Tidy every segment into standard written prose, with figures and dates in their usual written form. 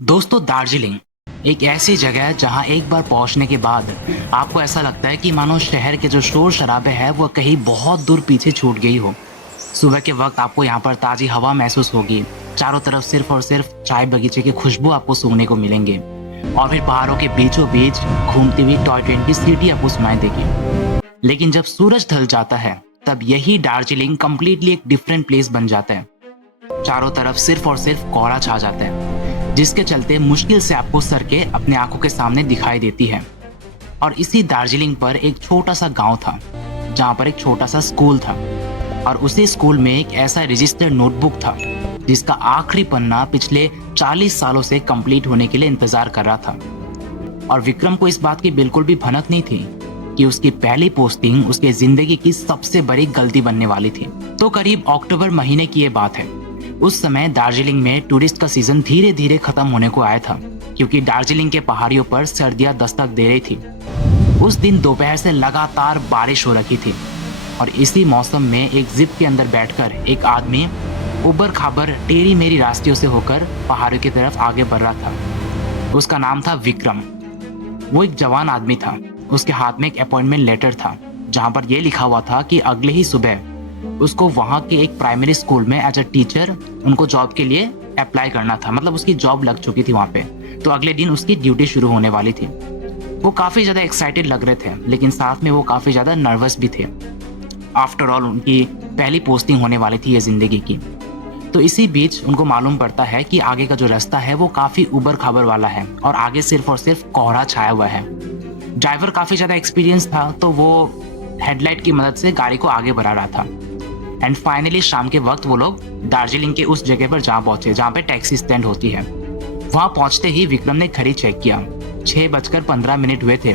दोस्तों, दार्जिलिंग एक ऐसी जगह है जहां एक बार पहुंचने के बाद आपको ऐसा लगता है कि मानो शहर के जो शोर शराबे है वो कहीं बहुत दूर पीछे छूट गई हो। सुबह के वक्त आपको यहाँ पर ताजी हवा महसूस होगी। चारों तरफ सिर्फ और सिर्फ चाय बगीचे की खुशबू आपको सूंघने को मिलेंगे और फिर पहाड़ों के बीचों बीच घूमती हुई टॉय ट्रेन की सीटी आपको सुनाई देगी। लेकिन जब सूरज ढल जाता है तब यही दार्जिलिंग कंप्लीटली एक डिफरेंट प्लेस बन जाता है। चारों तरफ सिर्फ और सिर्फ कोहरा छा जाता है, जिसके चलते मुश्किल से आपको सड़कें अपने आंखों के सामने दिखाई देती है। और इसी दार्जिलिंग पर एक छोटा सा गांव था जहां पर एक छोटा सा स्कूल था और उसी स्कूल में एक ऐसा रजिस्टर्ड नोटबुक था जिसका आखिरी पन्ना पिछले 40 सालों से कंप्लीट होने के लिए इंतजार कर रहा था। और विक्रम को इस बात की बिल्कुल भी भनक नहीं थी कि उसकी पहली पोस्टिंग उसके जिंदगी की सबसे बड़ी गलती बनने वाली थी। तो करीब अक्टूबर महीने की ये बात है। उस समय दार्जिलिंग में टूरिस्ट का सीजन धीरे धीरे खत्म होने को आया था, क्योंकि दार्जिलिंग के पहाड़ियों पर सर्दियां दस्तक दे रही थी। उस दिन दोपहर से लगातार बारिश हो रही थी और इसी मौसम में एक जिप के अंदर बैठकर एक आदमी उबर खाबर टेढ़ी मेरी रास्तियों से होकर पहाड़ों की तरफ आगे बढ़ रहा था। उसका नाम था विक्रम। वो एक जवान आदमी था। उसके हाथ में एक अपॉइंटमेंट लेटर था जहां पर यह लिखा हुआ था कि अगले ही सुबह उसको वहां के एक प्राइमरी स्कूल में एज अ टीचर उनको जॉब के लिए अप्लाई करना था। मतलब उसकी जॉब लग चुकी थी वहां पे, तो अगले दिन उसकी ड्यूटी शुरू होने वाली थी। वो काफी ज्यादा एक्साइटेड लग रहे थे, लेकिन साथ में वो काफी ज्यादा नर्वस भी थे। आफ्टर ऑल उनकी पहली पोस्टिंग होने वाली थी ये जिंदगी की। तो इसी बीच उनको मालूम पड़ता है कि आगे का जो रास्ता है वो काफी उबर खाबर वाला है और आगे सिर्फ और सिर्फ कोहरा छाया हुआ है। ड्राइवर काफी ज्यादा एक्सपीरियंस था, तो वो हेडलाइट की मदद से गाड़ी को आगे बढ़ा रहा था। एंड फाइनली शाम के वक्त वो लोग दार्जिलिंग के उस जगह पर जहाँ पहुंचे जहाँ पे टैक्सी स्टैंड होती है। वहां पहुंचते ही विक्रम ने घड़ी चेक किया। 6:15 हुए थे,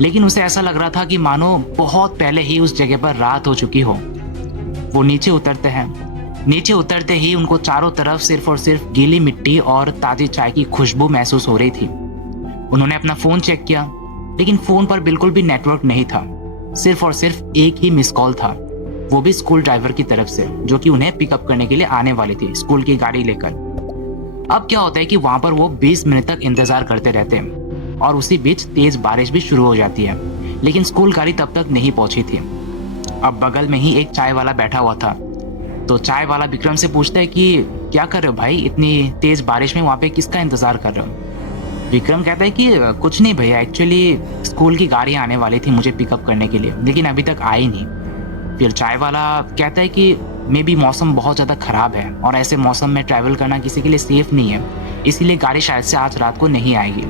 लेकिन उसे ऐसा लग रहा था कि मानो बहुत पहले ही उस जगह पर रात हो चुकी हो। वो नीचे उतरते हैं। नीचे उतरते ही उनको चारों तरफ सिर्फ और सिर्फ गीली मिट्टी और ताजी चाय की खुशबू महसूस हो रही थी। उन्होंने अपना फोन चेक किया, लेकिन फोन पर बिल्कुल भी नेटवर्क नहीं था। सिर्फ और सिर्फ एक ही मिस कॉल था, वो भी स्कूल ड्राइवर की तरफ से, जो कि उन्हें पिकअप करने के लिए आने वाली थी स्कूल की गाड़ी लेकर। अब क्या होता है कि वहां पर वो 20 मिनट तक इंतजार करते रहते हैं और उसी बीच तेज बारिश भी शुरू हो जाती है, लेकिन स्कूल गाड़ी तब तक नहीं पहुंची थी। अब बगल में ही एक चाय वाला बैठा हुआ था, तो चाय वाला विक्रम से पूछता है कि क्या कर रहे हो भाई, इतनी तेज बारिश में वहां पे किसका इंतजार कर रहे हो। विक्रम कहता है कि कुछ नहीं भैया, एक्चुअली स्कूल की गाड़ी आने वाली थी मुझे पिकअप करने के लिए, लेकिन अभी तक आई नहीं। फिर चाय वाला कहता है कि मे बी मौसम बहुत ज़्यादा ख़राब है और ऐसे मौसम में ट्रैवल करना किसी के लिए सेफ नहीं है, इसीलिए गाड़ी शायद से आज रात को नहीं आएगी।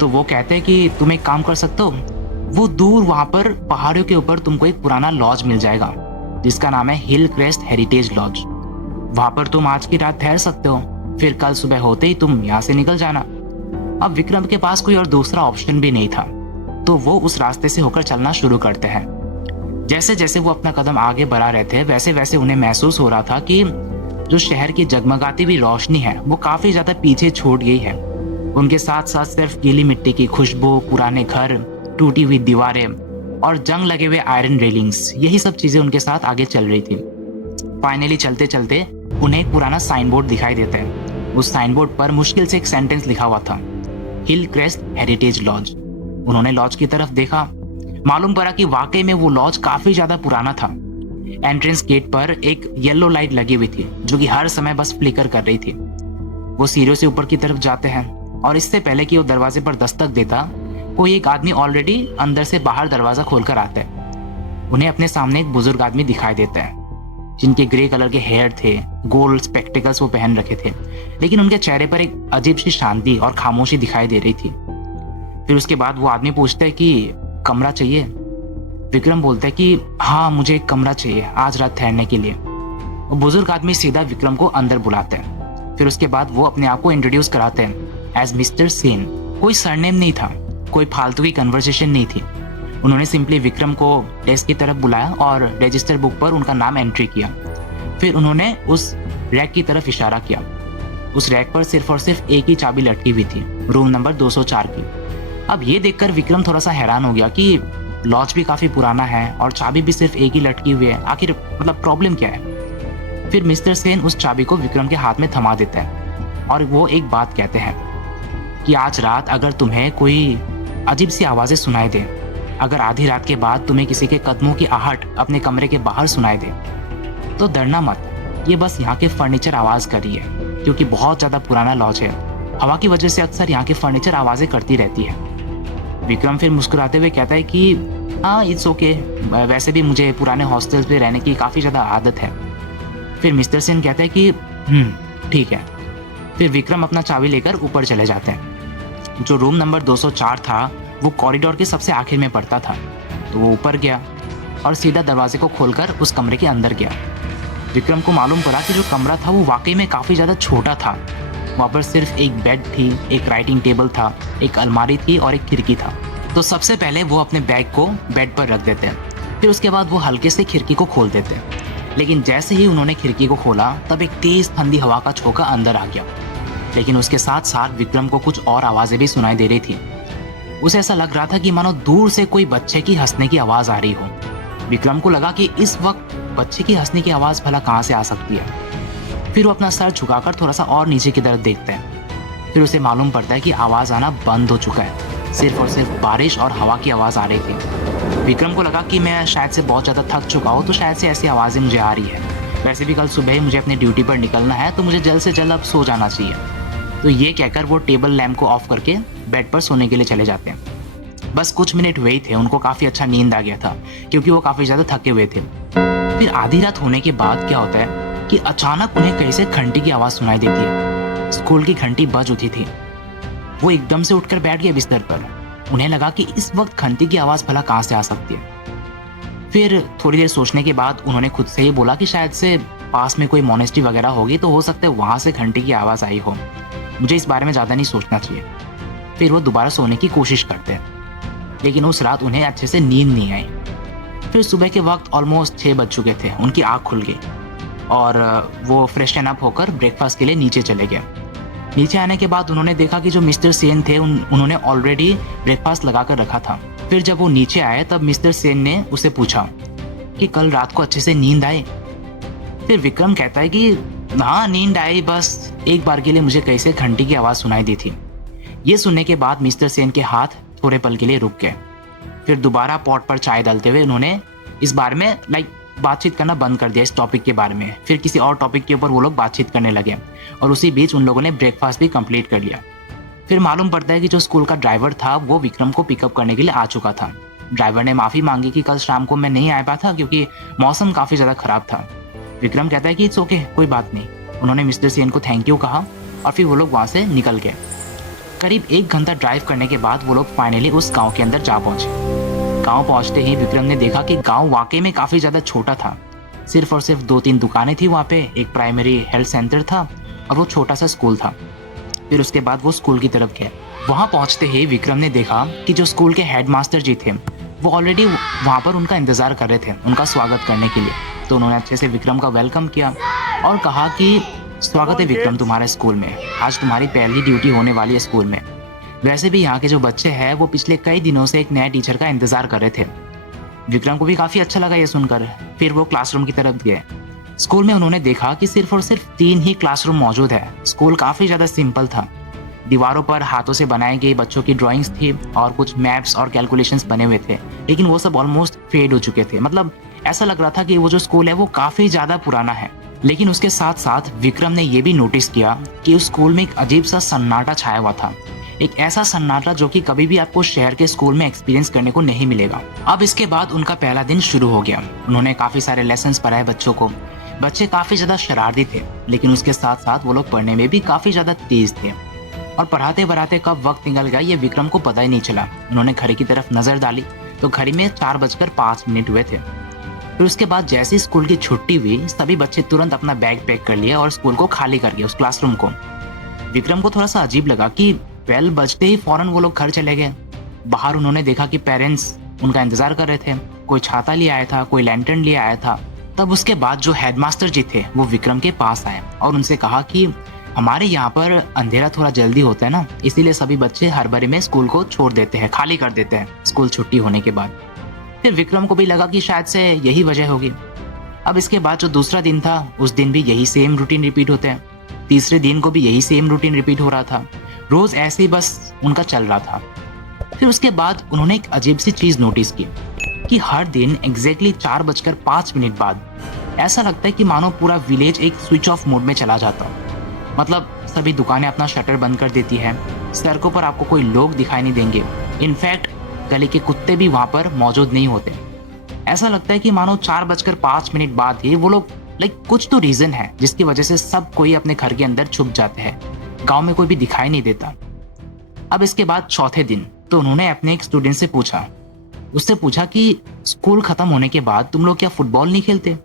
तो वो कहते हैं कि तुम एक काम कर सकते हो, वो दूर वहाँ पर पहाड़ों के ऊपर तुमको एक पुराना लॉज मिल जाएगा जिसका नाम है हिल क्रेस्ट हेरिटेज लॉज। वहाँ पर तुम आज की रात ठहर सकते हो, फिर कल सुबह होते ही तुम यहाँ से निकल जाना। अब विक्रम के पास कोई और दूसरा ऑप्शन भी नहीं था, तो वो उस रास्ते से होकर चलना शुरू करते हैं। जैसे जैसे वो अपना कदम आगे बढ़ा रहे थे वैसे वैसे उन्हें महसूस हो रहा था कि जो शहर की जगमगाती हुई रोशनी है वो काफी ज्यादा पीछे छूट गई है। उनके साथ साथ सिर्फ गीली मिट्टी की खुशबू, पुराने घर, टूटी हुई दीवारें और जंग लगे हुए आयरन रेलिंग्स, यही सब चीजें उनके साथ आगे चल रही थी। फाइनली चलते चलते उन्हें एक पुराना साइन बोर्ड दिखाई देता है। उस साइन बोर्ड पर मुश्किल से एक सेंटेंस लिखा हुआ था, हिल क्रेस्ट हेरिटेज लॉज। उन्होंने लॉज की तरफ देखा। मालूम पड़ा कि वाकई में वो लॉज काफी ज्यादा पुराना था। एंट्रेंस गेट पर एक येलो लाइट लगी हुई थी जो कि हर समय बस फ्लिकर कर रही थी। वो सीढ़ियों से ऊपर की तरफ जाते हैं और इससे पहले कि वो दरवाजे पर दस्तक देता, कोई एक आदमी ऑलरेडी अंदर से बाहर दरवाजा खोलकर आता है। उन्हें अपने सामने एक बुजुर्ग आदमी दिखाई देता है जिनके ग्रे कलर के हेयर थे, गोल्ड स्पेक्टिकल्स वो पहन रखे थे, लेकिन उनके चेहरे पर एक अजीब सी शांति और खामोशी दिखाई दे रही थी। फिर उसके बाद वो आदमी पूछता है कि कमरा चाहिए। विक्रम बोलता है कि हाँ, मुझे एक कमरा चाहिए आज रात ठहरने के लिए। वो बुजुर्ग आदमी सीधा विक्रम को अंदर बुलाते हैं। फिर उसके बाद वो अपने आप को इंट्रोड्यूस कराते हैं एज मिस्टर सेन। कोई सरनेम नहीं था, कोई फालतू की कन्वर्सेशन नहीं थी। उन्होंने सिंपली विक्रम को डेस्क की तरफ बुलाया और रजिस्टर बुक पर उनका नाम एंट्री किया। फिर उन्होंने उस रैक की तरफ इशारा किया। उस रैक पर सिर्फ और सिर्फ एक ही चाबी लटकी हुई थी, रूम नंबर 204 की। अब ये देखकर विक्रम थोड़ा सा हैरान हो गया कि लॉज भी काफी पुराना है और चाबी भी सिर्फ एक ही लटकी हुई है, आखिर मतलब प्रॉब्लम क्या है। फिर मिस्टर सेन उस चाबी को विक्रम के हाथ में थमा देता है और वो एक बात कहते हैं कि आज रात अगर तुम्हें कोई अजीब सी आवाज़ें सुनाई दे, अगर आधी रात के बाद तुम्हें किसी के कदमों की आहट अपने कमरे के बाहर सुनाई दे, तो डरना मत। ये बस यहाँ के फर्नीचर आवाज़ कर रही है, क्योंकि बहुत ज़्यादा पुराना लॉज है। हवा की वजह से अक्सर यहाँ के फर्नीचर आवाज़ें करती रहती है। विक्रम फिर मुस्कुराते हुए कहता है कि हाँ, इट्स ओके, वैसे भी मुझे पुराने हॉस्टल्स पे रहने की काफ़ी ज़्यादा आदत है। फिर मिस्टर सेन कहते हैं कि ठीक है। फिर विक्रम अपना चाबी लेकर ऊपर चले जाते हैं। जो रूम नंबर 204 था वो कॉरिडोर के सबसे आखिर में पड़ता था, तो वो ऊपर गया और सीधा दरवाजे को खोलकर उस कमरे के अंदर गया। विक्रम को मालूम पड़ा कि जो कमरा था वो वाकई में काफ़ी ज़्यादा छोटा था। वहाँ पर सिर्फ एक बेड थी, एक राइटिंग टेबल था, एक अलमारी थी और एक खिड़की था। तो सबसे पहले वो अपने बैग को बेड पर रख देते हैं। फिर उसके बाद वो हल्के से खिड़की को खोल देते हैं। लेकिन जैसे ही उन्होंने खिड़की को खोला तब एक तेज ठंडी हवा का झोंका अंदर आ गया। लेकिन उसके साथ साथ विक्रम को कुछ और आवाज़ें भी सुनाई दे रही थी। उसे ऐसा लग रहा था कि मानो दूर से कोई बच्चे की हंसने की आवाज़ आ रही हो। विक्रम को लगा कि इस वक्त बच्चे की हंसने की आवाज़ भला कहाँ से आ सकती है। फिर वो अपना सर झुकाकर थोड़ा सा और नीचे की तरफ देखता है। फिर उसे मालूम पड़ता है कि आवाज़ आना बंद हो चुका है। सिर्फ और सिर्फ बारिश और हवा की आवाज़ आ रही थी। विक्रम को लगा कि मैं शायद से बहुत ज़्यादा थक चुका हूँ, तो शायद से ऐसी आवाज़ें मुझे आ रही है। वैसे भी कल सुबह ही मुझे अपनी ड्यूटी पर निकलना है, तो मुझे जल्द से जल्द अब सो जाना चाहिए। तो ये कहकर वो टेबल लैम्प को ऑफ करके बेड पर सोने के लिए चले जाते हैं। बस कुछ मिनट हुए ही थे, उनको काफ़ी अच्छा नींद आ गया था, क्योंकि वो काफ़ी ज़्यादा थके हुए थे। फिर आधी रात होने के बाद क्या होता है कि अचानक उन्हें कहीं से घंटी की आवाज़ सुनाई देती है। स्कूल की घंटी बज उठी थी। वो एकदम से उठकर बैठ गए बिस्तर पर। उन्हें लगा कि इस वक्त घंटी की आवाज़ भला कहाँ से आ सकती है। फिर थोड़ी देर सोचने के बाद उन्होंने खुद से ही बोला कि शायद से पास में कोई मोनेस्ट्री वगैरह होगी, तो हो सकता है वहाँ से घंटी की आवाज़ आई हो। मुझे इस बारे में ज़्यादा नहीं सोचना चाहिए। फिर वो दोबारा सोने की कोशिश करते हैं, लेकिन उस रात उन्हें अच्छे से नींद नहीं आई। फिर सुबह के वक्त ऑलमोस्ट 6 बज चुके थे। उनकी आँख खुल गई और वो फ्रेशन अप होकर ब्रेकफास्ट के लिए नीचे चले गए। नीचे आने के बाद उन्होंने देखा कि जो मिस्टर सेन थे उन्होंने ऑलरेडी ब्रेकफास्ट लगा कर रखा था। फिर जब वो नीचे आए तब मिस्टर सेन ने उसे पूछा कि कल रात को अच्छे से नींद आई। फिर विक्रम कहता है कि हाँ, नींद आई, बस एक बार के लिए मुझे कैसे घंटी की आवाज़ सुनाई दी थी। ये सुनने के बाद मिस्टर सेन के हाथ थोड़े पल के लिए रुक गए। फिर दोबारा पॉट पर चाय डालते हुए उन्होंने इस बारे में बातचीत करना बंद कर दिया इस टॉपिक के बारे में। फिर किसी और टॉपिक के ऊपर वो लोग बातचीत करने लगे और उसी बीच उन लोगों ने ब्रेकफास्ट भी कंप्लीट कर लिया। फिर मालूम पड़ता है कि जो स्कूल का ड्राइवर था वो विक्रम को पिकअप करने के लिए आ चुका था। ड्राइवर ने माफ़ी मांगी कि कल शाम को मैं नहीं आ पाया था क्योंकि मौसम काफ़ी ज़्यादा ख़राब था। विक्रम कहता है कि इट्स ओके, कोई बात नहीं। उन्होंने मिस्टर सेन को थैंक यू कहा और फिर वो लोग वहाँ से निकल गए। करीब 1 घंटा ड्राइव करने के बाद वो लोग फाइनली उस गाँव के अंदर जा पहुँचे। गाँव पहुँचते ही विक्रम ने देखा कि गाँव वाकई में काफ़ी ज़्यादा छोटा था। सिर्फ और सिर्फ 2-3 दुकानें थी वहाँ पे, एक प्राइमरी हेल्थ सेंटर था और वो छोटा सा स्कूल था। फिर उसके बाद वो स्कूल की तरफ गए। वहाँ पहुँचते ही विक्रम ने देखा कि जो स्कूल के हेडमास्टर जी थे वो ऑलरेडी वहाँ पर उनका इंतज़ार कर रहे थे उनका स्वागत करने के लिए। तो उन्होंने अच्छे से विक्रम का वेलकम किया और कहा कि स्वागत है विक्रम तुम्हारे स्कूल में, आज तुम्हारी पहली ड्यूटी होने वाली है स्कूल में। वैसे भी यहाँ के जो बच्चे हैं वो पिछले कई दिनों से एक नए टीचर का इंतज़ार कर रहे थे। विक्रम को भी काफ़ी अच्छा लगा ये सुनकर। फिर वो क्लासरूम की तरफ गए। स्कूल में उन्होंने देखा कि सिर्फ और सिर्फ 3 ही क्लासरूम मौजूद है। स्कूल काफ़ी ज़्यादा सिंपल था। दीवारों पर हाथों से बनाई गई बच्चों की ड्राइंग्स थी और कुछ मैप्स और कैलकुलेशंस बने हुए थे, लेकिन वो सब ऑलमोस्ट फेड हो चुके थे। मतलब ऐसा लग रहा था कि वो जो स्कूल है वो काफ़ी ज़्यादा पुराना है। लेकिन उसके साथ साथ विक्रम ने ये भी नोटिस किया कि उस स्कूल में एक अजीब सा सन्नाटा छाया हुआ था। एक ऐसा सन्नाटा जो कि कभी भी आपको शहर के स्कूल में एक्सपीरियंस करने को नहीं मिलेगा। अब इसके बाद उनका पहला दिन शुरू हो गया। उन्होंने काफ़ी सारे लेसन्स पढ़ाए बच्चों को। बच्चे काफ़ी ज़्यादा शरारती थे, लेकिन उसके साथ साथ वो लोग पढ़ने में भी काफ़ी ज़्यादा तेज थे। और पढ़ाते पढ़ाते कब वक्त निकल गया ये विक्रम को पता ही नहीं चला। उन्होंने घड़ी की तरफ नज़र डाली तो घड़ी में 4:05 हुए थे। फिर उसके बाद जैसे स्कूल की छुट्टी हुई सभी बच्चे तुरंत अपना बैग पैक कर लिया और स्कूल को खाली कर गया, उस क्लासरूम को। विक्रम को थोड़ा सा अजीब लगा कि बेल बजते ही फौरन वो लोग घर चले गए। बाहर उन्होंने देखा कि पेरेंट्स उनका इंतजार कर रहे थे। कोई छाता लिए आया था, कोई लैंटर्न लिए आया था। तब उसके बाद जो हेडमास्टर जी थे वो विक्रम के पास आए और उनसे कहा कि हमारे यहाँ पर अंधेरा थोड़ा जल्दी होता है ना, इसीलिए सभी बच्चे हड़बड़ी में स्कूल को छोड़ देते हैं, खाली कर देते हैं स्कूल छुट्टी होने के बाद। फिर विक्रम को भी लगा कि शायद से यही वजह होगी। अब इसके बाद जो दूसरा दिन था उस दिन भी यही सेम रूटीन रिपीट होते हैं। तीसरे दिन को भी यही सेम रूटीन रिपीट हो रहा था। रोज ऐसे ही बस उनका चल रहा था। फिर उसके बाद उन्होंने एक अजीब सी चीज नोटिस की कि हर दिन एग्जैक्टली 4:05 बाद ऐसा लगता है कि मानो पूरा विलेज एक स्विच ऑफ मोड में चला जाता। मतलब सभी दुकानें अपना शटर बंद कर देती है, सड़कों पर आपको कोई लोग दिखाई नहीं देंगे, इनफैक्ट गली के कुत्ते भी वहां पर मौजूद नहीं होते। ऐसा लगता है कि मानो 4:05 बाद ही वो लोग कुछ तो रीजन है जिसकी वजह से सब कोई अपने घर के अंदर छुप जाते हैं, गांव में कोई भी दिखाई नहीं देता। अब इसके बाद चौथे दिन तो उन्होंने अपने एक स्टूडेंट से उससे पूछा कि स्कूल खत्म होने के बाद तुम लोग क्या फुटबॉल नहीं खेलते?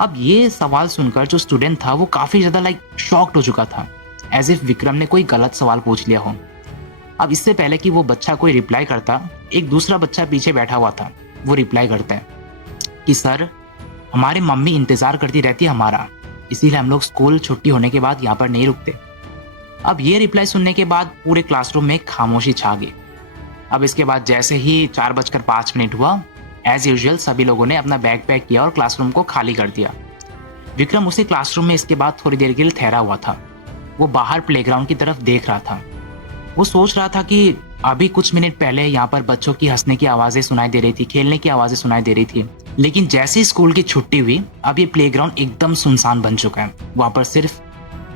अब ये सवाल सुनकर जो स्टूडेंट था वो काफी ज्यादा शॉक्ड हो चुका था, एज इफ विक्रम ने कोई गलत सवाल पूछ लिया हो। अब इससे पहले कि वो बच्चा कोई रिप्लाई करता, एक दूसरा बच्चा पीछे बैठा हुआ था, वो रिप्लाई करता है कि सर, हमारी मम्मी इंतजार करती रहती है हमारा, इसीलिए हम लोग स्कूल छुट्टी होने के बाद यहाँ पर नहीं रुकते। अब ये रिप्लाई सुनने के बाद पूरे क्लासरूम में खामोशी छा गई। अब इसके बाद जैसे ही 4:05 हुआ, एज यूजुअल सभी लोगों ने अपना बैग पैक किया और क्लासरूम को खाली कर दिया। विक्रम उसी क्लासरूम में इसके बाद थोड़ी देर के लिए ठहरा हुआ था। वो बाहर प्लेग्राउंड की तरफ देख रहा था। वो सोच रहा था कि अभी कुछ मिनट पहले यहाँ पर बच्चों की हंसने की आवाजें सुनाई दे रही थी, खेलने की आवाजें सुनाई दे रही थी, लेकिन जैसे ही स्कूल की छुट्टी हुई, अब ये प्लेग्राउंड एकदम सुनसान बन चुका है। वहां पर सिर्फ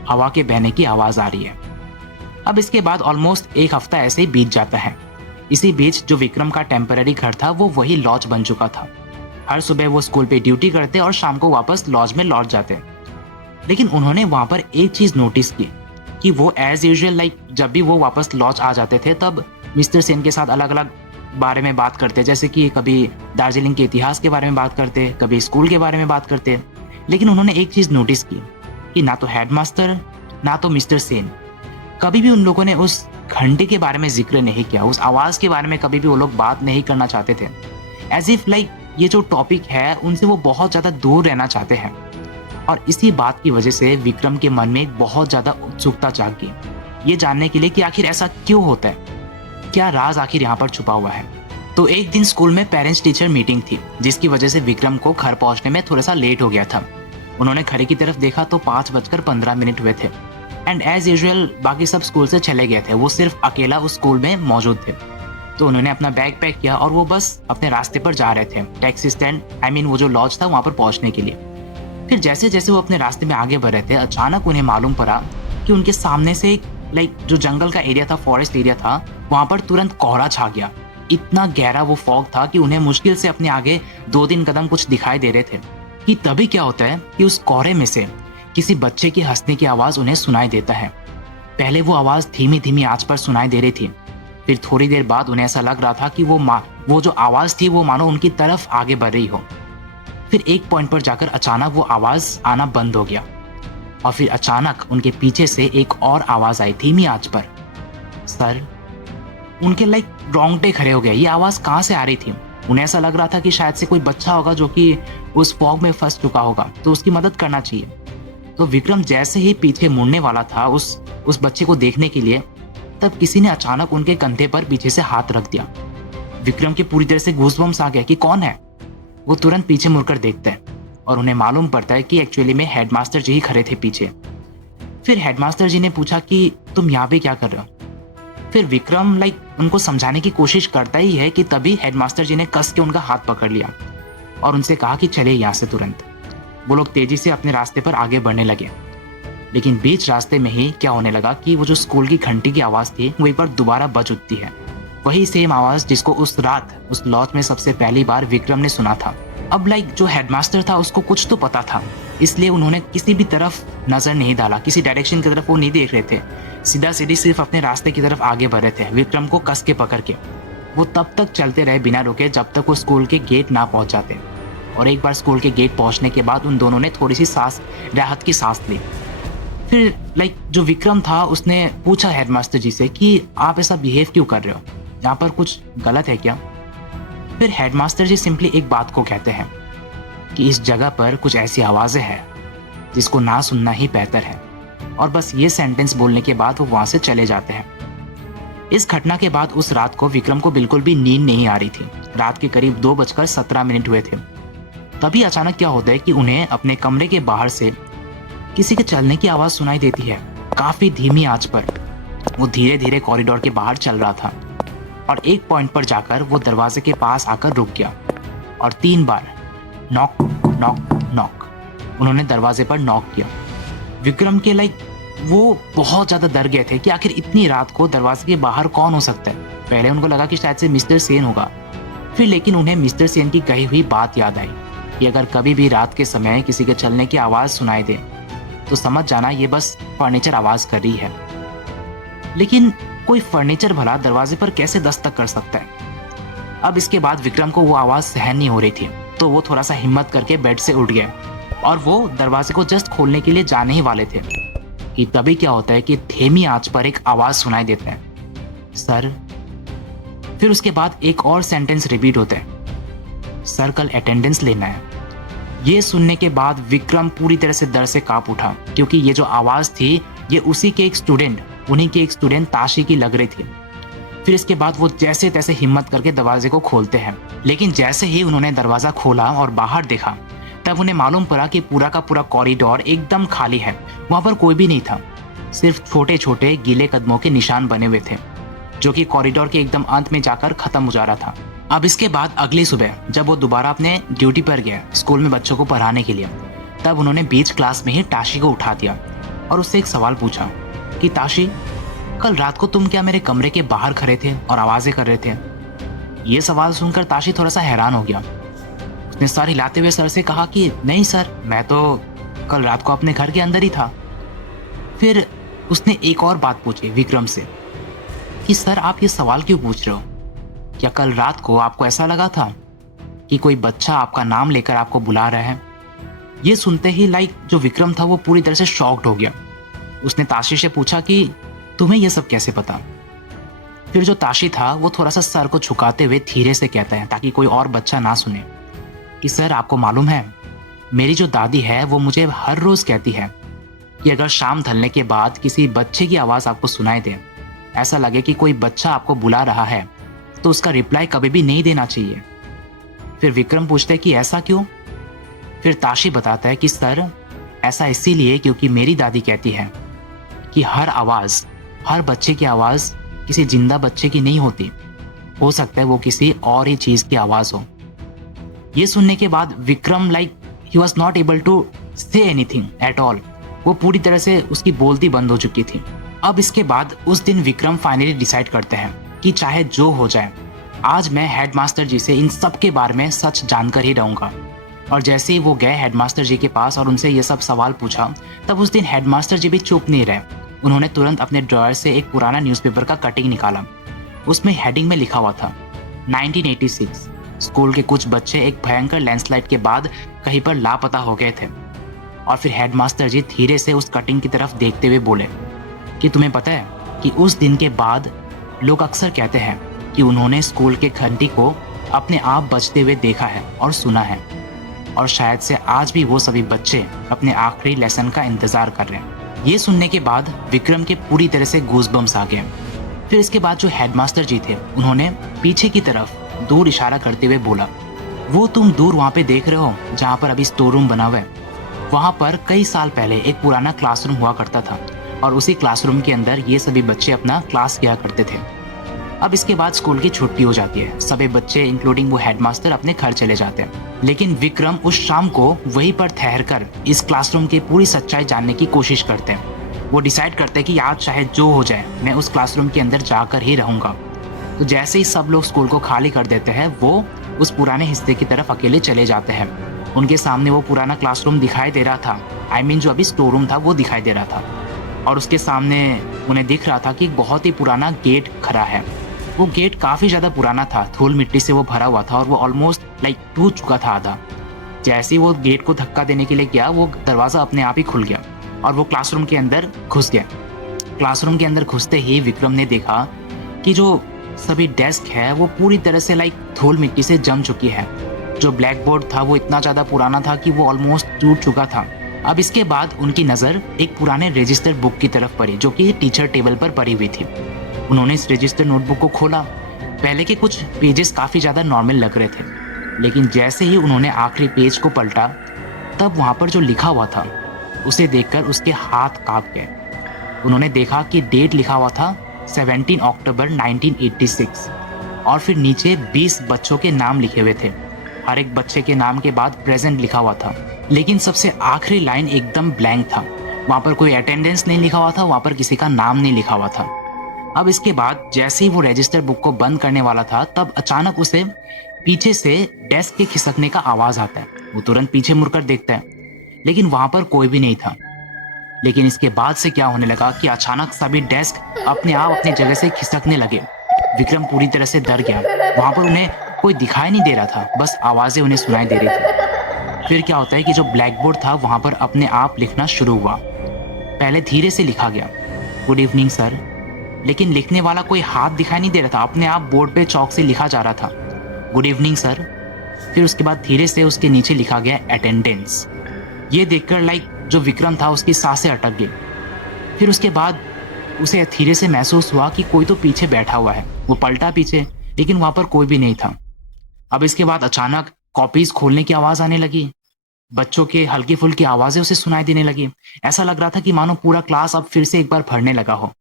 हवा के बहने की आवाज आ रही है। अब इसके बाद ऑलमोस्ट एक हफ्ता ऐसे ही बीत जाता है। इसी बीच जो विक्रम का टेम्पररी घर था वो वही लॉज बन चुका था। हर सुबह वो स्कूल पे ड्यूटी करते और शाम को वापस लॉज में लौट जाते। लेकिन उन्होंने वहां पर एक चीज नोटिस की कि वो एज यूजुअल जब भी वो वापस लॉज आ जाते थे तब मिस्टर सेन के साथ अलग अलग बारे में बात करते, जैसे कि कभी दार्जिलिंग के इतिहास के बारे में बात करते, कभी स्कूल के बारे में बात करते। लेकिन उन्होंने एक चीज नोटिस की कि ना तो हेडमास्टर ना तो मिस्टर सेन, कभी भी उन लोगों ने उस घंटे के बारे में जिक्र नहीं किया, उस आवाज के बारे में कभी भी वो लोग बात नहीं करना चाहते थे। एज इफ ये जो टॉपिक है उनसे वो बहुत ज्यादा दूर रहना चाहते हैं। और इसी बात की वजह से विक्रम के मन में एक बहुत ज्यादा उत्सुकता जाग गई, ये जानने के लिए कि आखिर ऐसा क्यों होता है, क्या राज आखिर यहाँ पर छुपा हुआ है। तो एक दिन स्कूल में पेरेंट्स टीचर मीटिंग थी, जिसकी वजह से विक्रम को घर पहुंचने में थोड़ा सा लेट हो गया था। उन्होंने घड़ी की तरफ देखा तो 5:15 हुए थे एंड एज यूजुअल बाकी सब स्कूल से चले गए थे, वो सिर्फ अकेला उस स्कूल में मौजूद थे। तो उन्होंने अपना बैग पैक किया और वो बस अपने रास्ते पर जा रहे थे टैक्सी स्टैंड, वो जो लॉज था वहां पर पहुंचने के लिए। फिर जैसे जैसे वो अपने रास्ते में आगे बढ़ रहे थे, अचानक उन्हें मालूम पड़ा कि उनके सामने से एक जो जंगल का एरिया था, फॉरेस्ट एरिया था, वहां पर तुरंत कोहरा छा गया। इतना गहरा वो फॉग था कि उन्हें मुश्किल से अपने आगे 2-3 कदम कुछ दिखाई दे रहे थे। कि तभी क्या होता है कि उस कोहरे में से किसी बच्चे की हंसने की आवाज उन्हें सुनाई देता है। पहले वो आवाज धीमी धीमी आंच पर सुनाई दे रही थी, फिर थोड़ी देर बाद उन्हें ऐसा लग रहा था कि वो जो आवाज थी वो मानो उनकी तरफ आगे बढ़ रही हो। फिर एक पॉइंट पर जाकर अचानक वो आवाज आना बंद हो गया और फिर अचानक उनके पीछे से एक और आवाज आई धीमी आंच पर। सर, उनके रोंगटे खड़े हो गए। ये आवाज कहाँ से आ रही थी? उन्हें ऐसा लग रहा था कि शायद से कोई बच्चा होगा जो कि उस फॉग में फंस चुका होगा, तो उसकी मदद करना चाहिए। तो विक्रम जैसे ही पीछे मुड़ने वाला था उस बच्चे को देखने के लिए, तब किसी ने अचानक उनके कंधे पर पीछे से हाथ रख दिया। विक्रम के पूरी तरह से गूज़बम्स आ गया कि कौन है। वो तुरंत पीछे मुड़कर देखते हैं और उन्हें मालूम पड़ता है कि एक्चुअली में हेडमास्टर जी ही खड़े थे पीछे। फिर हेडमास्टर जी ने पूछा कि तुम यहाँ पे क्या कर रहे हो? फिर विक्रम उनको समझाने की कोशिश करता ही है कि तभी हेडमास्टर जी ने कस के उनका हाथ पकड़ लिया और उनसे कहा कि चले यहाँ से तुरंत। वो लोग तेजी से अपने रास्ते पर आगे बढ़ने लगे, लेकिन बीच रास्ते में ही क्या होने लगा कि वो जो स्कूल की घंटी की आवाज थी वो एक बार दोबारा बज उठती है। वही सेम आवाज जिसको उस रात उस लॉज में सबसे पहली बार विक्रम ने सुना था। अब जो हेडमास्टर था उसको कुछ तो पता था, इसलिए उन्होंने किसी भी तरफ नजर नहीं डाला, किसी डायरेक्शन की तरफ वो नहीं देख रहे थे, सीधा सीधी सिर्फ अपने रास्ते की तरफ आगे बढ़ रहे थे, विक्रम को कस के पकड़ के। वो तब तक चलते रहे बिना रुके जब तक वो स्कूल के गेट ना पहुंच जाते। और एक बार स्कूल के गेट पहुंचने के बाद उन दोनों ने थोड़ी सी राहत की सांस ली। फिर जो विक्रम था उसने पूछा हेडमास्टर जी से कि आप ऐसा बिहेव क्यों कर रहे हो, यहाँ पर कुछ गलत है क्या? फिर हेडमास्टर जी सिंपली एक बात को कहते हैं कि इस जगह पर कुछ ऐसी आवाजें हैं जिसको ना सुनना ही बेहतर है, और बस ये सेंटेंस बोलने के बाद वो वहां से चले जाते हैं। इस घटना के बाद उस रात को विक्रम को बिल्कुल भी नींद नहीं आ रही थी। रात के करीब 2:17 हुए थे। तभी अचानक क्या होता है कि उन्हें अपने कमरे के बाहर से किसी के चलने की आवाज़ सुनाई देती है, काफ़ी धीमी आंच पर। वो धीरे धीरे कॉरिडोर के बाहर चल रहा था और एक पॉइंट पर जाकर वो दरवाजे के पास आकर रुक गया और 3 बार नॉक नॉक नॉक उन्होंने दरवाजे पर नॉक किया। विक्रम के वो बहुत ज़्यादा डर गए थे कि आखिर इतनी रात को दरवाजे के बाहर कौन हो सकता है। पहले उनको लगा कि शायद से मिस्टर सेन होगा, फिर लेकिन उन्हें मिस्टर सेन की कही हुई बात याद आई कि अगर कभी भी रात के समय किसी के चलने की आवाज़ सुनाई दे तो समझ जाना ये बस फर्नीचर आवाज़ कर रही है। लेकिन कोई फर्नीचर भला दरवाजे पर कैसे दस्तक कर सकता है? अब इसके बाद विक्रम को वो आवाज़ सहन नहीं हो रही थी, तो वो थोड़ा सा हिम्मत करके बेड से उठ गया और वो दरवाजे को जस्ट खोलने के लिए जाने ही वाले थे कि तभी क्या होता है कि धीमी आंच पर एक आवाज़ सुनाई देता है, सर। फिर उसके बाद एक और सेंटेंस रिपीट होता है, सर कल अटेंडेंस लेना है। ये सुनने के बाद विक्रम पूरी तरह से डर से कांप उठा, क्योंकि ये जो आवाज़ थी ये उन्हीं के एक स्टूडेंट ताशी की लग रही थी। फिर इसके बाद वो जैसे तैसे हिम्मत करके दरवाजे को खोलते हैं, लेकिन जैसे ही उन्होंने दरवाज़ा खोला और बाहर देखा तब उन्हें मालूम पड़ा कि पूरा का पूरा कॉरिडोर एकदम खाली है। वहाँ पर कोई भी नहीं था, सिर्फ छोटे छोटे गीले कदमों के निशान बने हुए थे जो कि कॉरिडोर के एकदम अंत में जाकर खत्म हो जा रहा था। अब इसके बाद अगली सुबह जब वो दोबारा अपने ड्यूटी पर गया स्कूल में बच्चों को पढ़ाने के लिए, तब उन्होंने बीच क्लास में ही ताशी को उठा दिया और उससे एक सवाल पूछा कि ताशी, कल रात को तुम क्या मेरे कमरे के बाहर खड़े थे और आवाज़ें कर रहे थे? ये सवाल सुनकर ताशी थोड़ा सा हैरान हो गया। उसने सर हिलाते हुए सर से कहा कि नहीं सर, मैं तो कल रात को अपने घर के अंदर ही था। फिर उसने एक और बात पूछी विक्रम से कि सर आप ये सवाल क्यों पूछ रहे हो? क्या कल रात को आपको ऐसा लगा था कि कोई बच्चा आपका नाम लेकर आपको बुला रहा है? ये सुनते ही जो विक्रम था वो पूरी तरह से शॉक्ड हो गया। उसने ताशी से पूछा कि तुम्हें ये सब कैसे पता? फिर जो ताशी था वो थोड़ा सा सर को झुकाते हुए धीरे से कहता है ताकि कोई और बच्चा ना सुने कि सर आपको मालूम है, मेरी जो दादी है वो मुझे हर रोज कहती है कि अगर शाम ढलने के बाद किसी बच्चे की आवाज़ आपको सुनाई दे, ऐसा लगे कि कोई बच्चा आपको बुला रहा है, तो उसका रिप्लाई कभी भी नहीं देना चाहिए। फिर विक्रम पूछता है कि ऐसा क्यों? फिर ताशी बताता है कि सर ऐसा इसीलिए क्योंकि मेरी दादी कहती है कि हर बच्चे की आवाज़ किसी जिंदा बच्चे की नहीं होती, हो सकता है वो किसी और ही चीज़ की आवाज़ हो। ये सुनने के बाद विक्रम ही was not able to say anything at all. वो पूरी तरह से उसकी बोलती बंद हो चुकी थी। अब इसके बाद उस दिन विक्रम फाइनली डिसाइड करते हैं कि चाहे जो हो जाए, आज मैं हेडमास्टर जी से इन सब के बारे में सच जानकर ही रहूँगा। और जैसे ही वो गए हेडमास्टर जी के पास और उनसे ये सब सवाल पूछा, तब उस दिन हेडमास्टर जी भी चुप नहीं रहे। उन्होंने तुरंत अपने ड्रॉयर से एक पुराना न्यूज़पेपर का कटिंग निकाला। उसमें हेडिंग में लिखा हुआ था 1986, स्कूल के कुछ बच्चे एक भयंकर लैंडस्लाइड के बाद कहीं पर लापता हो गए थे। और फिर हेडमास्टर जी धीरे से उस कटिंग की तरफ देखते हुए बोले कि तुम्हें पता है कि उस दिन के बाद लोग अक्सर कहते हैं कि उन्होंने स्कूल के घंटी को अपने आप बजते हुए देखा है और सुना है, और शायद से आज भी वो सभी बच्चे अपने आखिरी लेसन का इंतजार कर रहे हैं। ये सुनने के बाद विक्रम के पूरी तरह से गूज़बम्स आ गए। फिर इसके बाद जो हेडमास्टर जी थे उन्होंने पीछे की तरफ दूर इशारा करते हुए बोला, वो तुम दूर वहाँ पे देख रहे हो जहाँ पर अभी स्टोर रूम बना हुआ है, वहाँ पर कई साल पहले एक पुराना क्लासरूम हुआ करता था और उसी क्लासरूम के अंदर ये सभी बच्चे अपना क्लास किया करते थे। अब इसके बाद स्कूल की छुट्टी हो जाती है, सभी बच्चे इंक्लूडिंग वो हेडमास्टर अपने घर चले जाते हैं। लेकिन विक्रम उस शाम को वहीं पर ठहरकर इस क्लासरूम की पूरी सच्चाई जानने की कोशिश करते हैं। वो डिसाइड करते हैं कि आज चाहे जो हो जाए मैं उस क्लासरूम के अंदर जाकर ही रहूँगा। तो जैसे ही सब लोग स्कूल को खाली कर देते हैं, वो उस पुराने हिस्से की तरफ अकेले चले जाते हैं। उनके सामने वो पुराना क्लासरूम दिखाई दे रहा था, जो अभी स्टोर रूम था वो दिखाई दे रहा था, और उसके सामने उन्हें दिख रहा था कि बहुत ही पुराना गेट खड़ा है। वो गेट काफ़ी ज़्यादा पुराना था, धूल मिट्टी से वो भरा हुआ था और वो ऑलमोस्ट टूट चुका था आधा। जैसे ही वो गेट को धक्का देने के लिए गया, वो दरवाज़ा अपने आप ही खुल गया और वो क्लासरूम के अंदर घुस गया। क्लासरूम के अंदर घुसते ही विक्रम ने देखा कि जो सभी डेस्क है वो पूरी तरह से धूल मिट्टी से जम चुकी है। जो ब्लैक बोर्ड था वो इतना ज़्यादा पुराना था कि वो ऑलमोस्ट टूट चुका था। अब इसके बाद उनकी नज़र एक पुराने रजिस्टर बुक की तरफ पड़ी जो कि टीचर टेबल पर पड़ी हुई थी। उन्होंने इस रजिस्टर नोटबुक को खोला। पहले के कुछ पेजेस काफ़ी ज़्यादा नॉर्मल लग रहे थे, लेकिन जैसे ही उन्होंने आखिरी पेज को पलटा, तब वहाँ पर जो लिखा हुआ था उसे देखकर उसके हाथ कांप गए। उन्होंने देखा कि डेट लिखा हुआ था 17 अक्टूबर 1986 और फिर नीचे 20 बच्चों के नाम लिखे हुए थे। हर एक बच्चे के नाम के बाद प्रेजेंट लिखा हुआ था, लेकिन सबसे आखिरी लाइन एकदम ब्लैंक था। वहां पर कोई अटेंडेंस नहीं लिखा हुआ था, वहां पर किसी का नाम नहीं लिखा हुआ था। अब इसके बाद जैसे ही वो रजिस्टर बुक को बंद करने वाला था, तब अचानक उसे पीछे से डेस्क के खिसकने का आवाज आता है। वो तुरंत पीछे मुड़कर देखता है, लेकिन वहां पर कोई भी नहीं था। लेकिन इसके बाद से क्या होने लगा कि अचानक सभी डेस्क अपने आप अपनी जगह से खिसकने लगे। विक्रम पूरी तरह से डर गया। वहां पर उन्हें कोई दिखाई नहीं दे रहा था, बस आवाजें उन्हें सुनाई दे रही थी। फिर क्या होता है कि जो ब्लैक बोर्ड था वहां पर अपने आप लिखना शुरू हुआ। पहले धीरे से लिखा गया, गुड इवनिंग सर, लेकिन लिखने वाला कोई हाथ दिखाई नहीं दे रहा था। अपने आप बोर्ड पे चौक से लिखा जा रहा था, गुड इवनिंग सर। फिर उसके बाद धीरे से उसके नीचे लिखा गया अटेंडेंस। ये देखकर जो विक्रम था उसकी सांसें अटक गई। फिर उसके बाद उसे धीरे से महसूस हुआ कि कोई तो पीछे बैठा हुआ है। वो पलटा पीछे, लेकिन वहां पर कोई भी नहीं था। अब इसके बाद अचानक कॉपीज खोलने की आवाज आने लगी। बच्चों के हल्की फुल्की आवाजें उसे सुनाई देने लगी। ऐसा लग रहा था कि मानो पूरा क्लास अब फिर से एक बार पढ़ने लगा हो,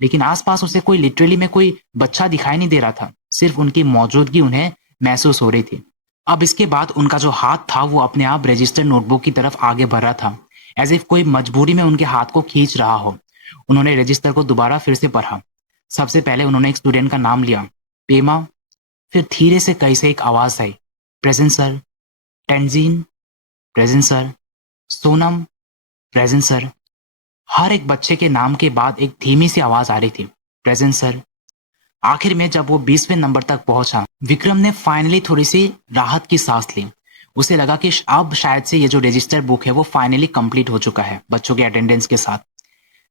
लेकिन आसपास उसे कोई बच्चा दिखाई नहीं दे रहा था। सिर्फ उनकी मौजूदगी उन्हें महसूस हो रही थी। अब इसके बाद उनका जो हाथ था वो अपने आप रजिस्टर नोटबुक की तरफ आगे बढ़ रहा था, एज इफ कोई मजबूरी में उनके हाथ को खींच रहा हो। उन्होंने रजिस्टर को दोबारा फिर से पढ़ा। सबसे पहले उन्होंने एक स्टूडेंट का नाम लिया, पेमा। फिर धीरे से कहीं से एक आवाज आई, present sir. Tenzin, present sir. Sonam, present sir. हर एक बच्चे के नाम के बाद एक धीमी सी आवाज आ रही थी, प्रेजेंट सर। आखिर में जब वो 20वें नंबर तक पहुंचा, विक्रम ने फाइनली थोड़ी सी राहत की सांस ली। उसे लगा कि अब शायद से ये जो रजिस्टर बुक है वो फाइनली कंप्लीट हो चुका है बच्चों के अटेंडेंस के साथ।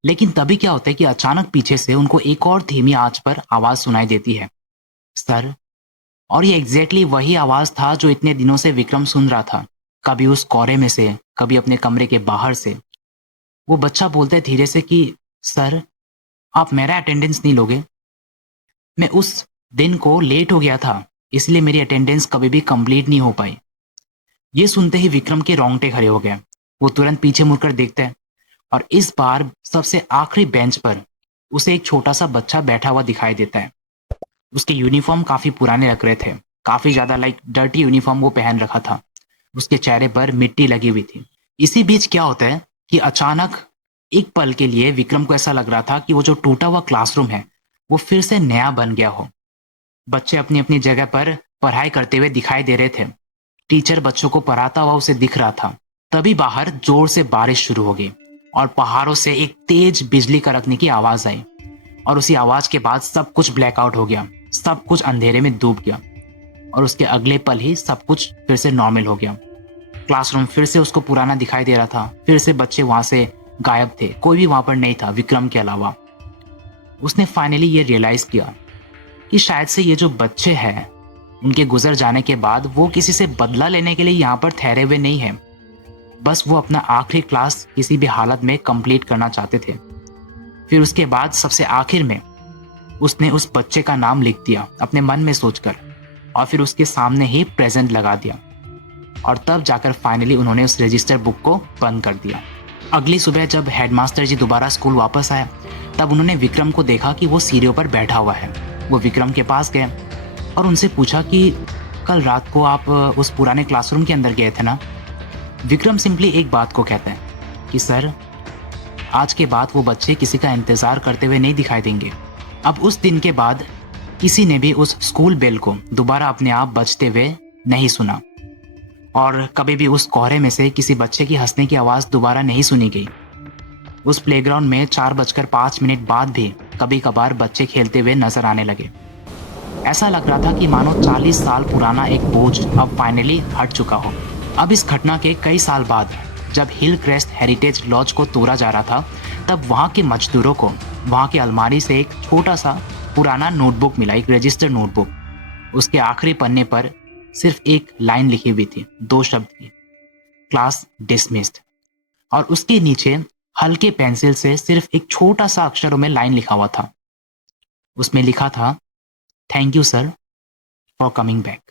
लेकिन तभी क्या होता है कि अचानक पीछे से उनको एक और धीमी आंच पर आवाज सुनाई देती है, सर। और ये एग्जैक्टली वही आवाज था जो इतने दिनों से विक्रम सुन रहा था, कभी उस कोरे में से, कभी अपने कमरे के बाहर से। वो बच्चा बोलता है धीरे से कि सर, आप मेरा अटेंडेंस नहीं लोगे? मैं उस दिन को लेट हो गया था, इसलिए मेरी अटेंडेंस कभी भी कंप्लीट नहीं हो पाई। ये सुनते ही विक्रम के रोंगटे खड़े हो गए। वो तुरंत पीछे मुड़कर देखता है और इस बार सबसे आखिरी बेंच पर उसे एक छोटा सा बच्चा बैठा हुआ दिखाई देता है। उसके यूनिफॉर्म काफी पुराने लग रहे थे, काफी ज्यादा डर्टी यूनिफॉर्म वो पहन रखा था। उसके चेहरे पर मिट्टी लगी हुई थी। इसी बीच क्या होता है कि अचानक एक पल के लिए विक्रम को ऐसा लग रहा था कि वो जो टूटा हुआ क्लासरूम है वो फिर से नया बन गया हो। बच्चे अपनी अपनी जगह पर पढ़ाई करते हुए दिखाई दे रहे थे। टीचर बच्चों को पढ़ाता हुआ उसे दिख रहा था। तभी बाहर जोर से बारिश शुरू हो गई और पहाड़ों से एक तेज बिजली कड़कने की आवाज आई। और उसी आवाज के बाद सब कुछ ब्लैकआउट हो गया, सब कुछ अंधेरे में डूब गया। और उसके अगले पल ही सब कुछ फिर से नॉर्मल हो गया। क्लासरूम फिर से उसको पुराना दिखाई दे रहा था। फिर से बच्चे वहां से गायब थे, कोई भी वहां पर नहीं था विक्रम के अलावा। उसने फाइनली ये रियलाइज किया कि शायद से ये जो बच्चे हैं, उनके गुजर जाने के बाद वो किसी से बदला लेने के लिए यहाँ पर ठहरे हुए नहीं है। बस वो अपना आखिरी क्लास किसी भी हालत में कंप्लीट करना चाहते थे। फिर उसके बाद सबसे आखिर में उसने उस बच्चे का नाम लिख दिया अपने मन में सोचकर, और फिर उसके सामने ही प्रेजेंट लगा दिया। और तब जाकर फाइनली उन्होंने उस रजिस्टर बुक को बंद कर दिया। अगली सुबह जब हेडमास्टर जी दोबारा स्कूल वापस आए, तब उन्होंने विक्रम को देखा कि वो सीढ़ियों पर बैठा हुआ है। वो विक्रम के पास गए और उनसे पूछा कि कल रात को आप उस पुराने क्लासरूम के अंदर गए थे ना? विक्रम सिंपली एक बात को कहते हैं कि सर, आज के बाद वो बच्चे किसी का इंतजार करते हुए नहीं दिखाई देंगे। अब उस दिन के बाद किसी ने भी उस स्कूल बेल को दोबारा अपने आप बजते हुए नहीं सुना, और कभी भी उस कोहरे में से किसी बच्चे की हंसने की आवाज दोबारा नहीं सुनी गई। उस प्लेग्राउंड में 4:05 बाद भी कभी कभार बच्चे खेलते हुए नजर आने लगे। ऐसा लग रहा था कि मानो 40 साल पुराना एक बोझ अब फाइनली हट चुका हो। अब इस घटना के कई साल बाद जब हिल क्रेस्ट हेरिटेज लॉज को तोड़ा जा रहा था, तब वहां के मजदूरों को वहां की अलमारी से एक छोटा सा पुराना नोटबुक मिला, एक रजिस्टर नोटबुक। उसके आखिरी पन्ने पर सिर्फ एक लाइन लिखी हुई थी, 2 शब्द की, क्लास डिसमिस्ड। और उसके नीचे हल्के पेंसिल से सिर्फ एक छोटा सा अक्षरों में लाइन लिखा हुआ था। उसमें लिखा था, thank you sir for coming back.